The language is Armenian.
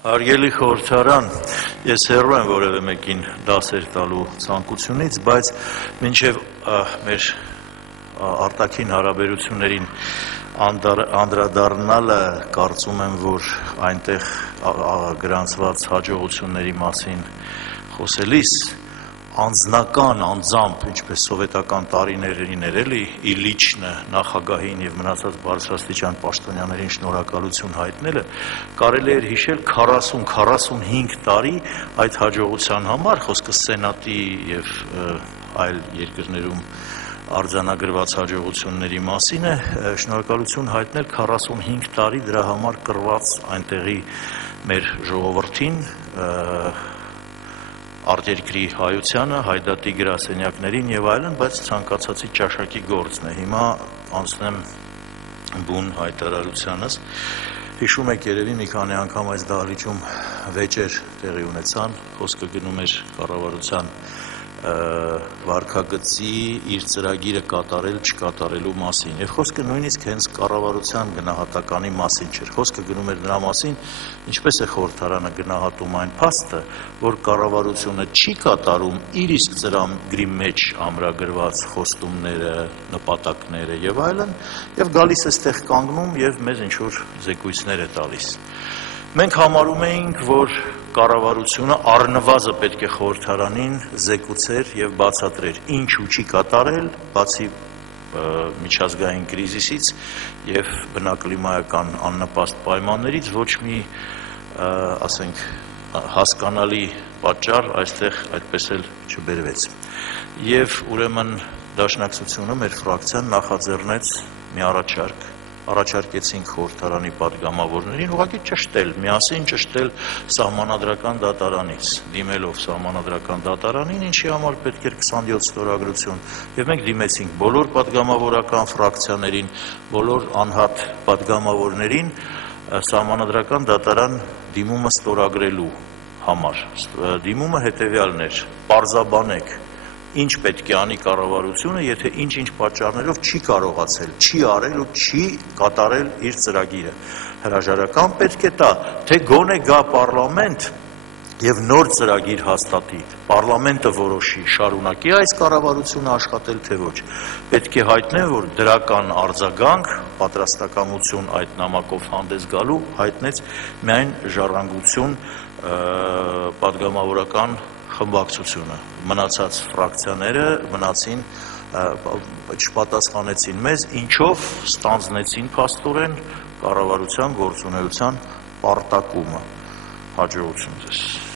Հարգելի խորհրդարան, ես հեռու եմ որևէ մեկին դասեր տալու ցանկությունից, բայց մինչև մեր արտաքին հարաբերություններին անդրադառնալը կարծում եմ, որ այնտեղ գրանցված հաջողությունների մասին խոսելիս անձնական անձամբ, ինչպես սովետական տարիներին էր էլի, Իլիչնը նախագահին եւ մնացած բարձրաստիճան պաշտոնյաներին շնորհակալություն հայտնելը, կարելի էր հիշել 40-45 տարի այդ հաջողության համար, խոսքը Սենատի եւ այլ երկրներում արձանագրված հաջողությունների մասին է, շնորհակալություն հայտնել 45 տարի դրա համար կռված այնտեղի մեր ժողովրդին, արտերկրի հայությանը, հայդատի գրասենյակներին եւ այլն, բայց ցանկացածի ճաշակի գործն է։ Հիմա անցնեմ բուն հայտարարությանս։ Հիշում եք երևի մի քանի անգամ այս դահլիճում վեճեր տեղի ունեցան, խոսքը գնում էր կառավարության վարքագծի իր ծրագիրը կատարել չկատարելու մասին եւ խոսքը նույնիսկ հենց կառավարության գնահատականի մասին չէր, խոսքը գնում էր նրա մասին, ինչպես է խորհրդարանը գնահատում այն փաստը, որ կառավարությունը չի կատարում իր իսկ ծրագրի մեջ ամրագրված խոստումները, նպատակները եւ այլն, եւ գալիս է ստեղ կանգնում եւ մեզ ինչ որ զեկույցներ է տալիս։ Մենք համարում էինք, որ կառավարությունը առնվազն պետք է խորհրդարանին զեկուցեր եւ բացատրեր, ինչու չի կատարել, բացի միջազգային կրիզիսից եւ բնակլիմայական աննպաստ պայմաններից ոչ մի, ասենք, հասկանալի պատճառ այստեղ այդպես էլ չբերվեց։ Եվ ուրեմն Դաշնակցությունը մեր ֆրակցիան նախաձեռնեց մի առաջարկեցինք խորհրդարանի պատգամավորներին ուղղակի ճշտել, միասին ճշտել սահմանադրական դատարանից, դիմելով սահմանադրական դատարանին, ինչի համար պետք էր 27 ստորագրություն, եւ մենք դիմեցինք բոլոր պատգամավորական ֆրակցիաներին, բոլոր անհատ պատգամավորներին սահմանադրական դատարան դիմումը ստորագրելու համար։ Դիմումը հետեւյալն էր. պարզաբանեք ինչ պետք է անի կառավարությունը, եթե ինչ-ինչ պատճառներով չի կարողացել, չի արել ու չի կատարել իր ծրագիրը։ Հրաժարական պետք է տա, թե գոնե գա պարլամենտ եւ նոր ծրագիր հաստատի, պարլամենտը որոշի, շարունակի այս կառավարությունը աշխատել, թե ոչ։ Պետք է հայտնեմ, որ դրական արձագանք, պատրաստակամություն այդ նամակով հանդես գալու հայտնեց միայն Ժառանգություն պատգամավորական խմբակցությունը, մնացած ֆրակցիաները մնացին, չպատասխանեցին մեզ, ինչով ստանձնեցին փաստորեն կառավարության գործունեության պարտակումը։ Հաջողություն ձեզ։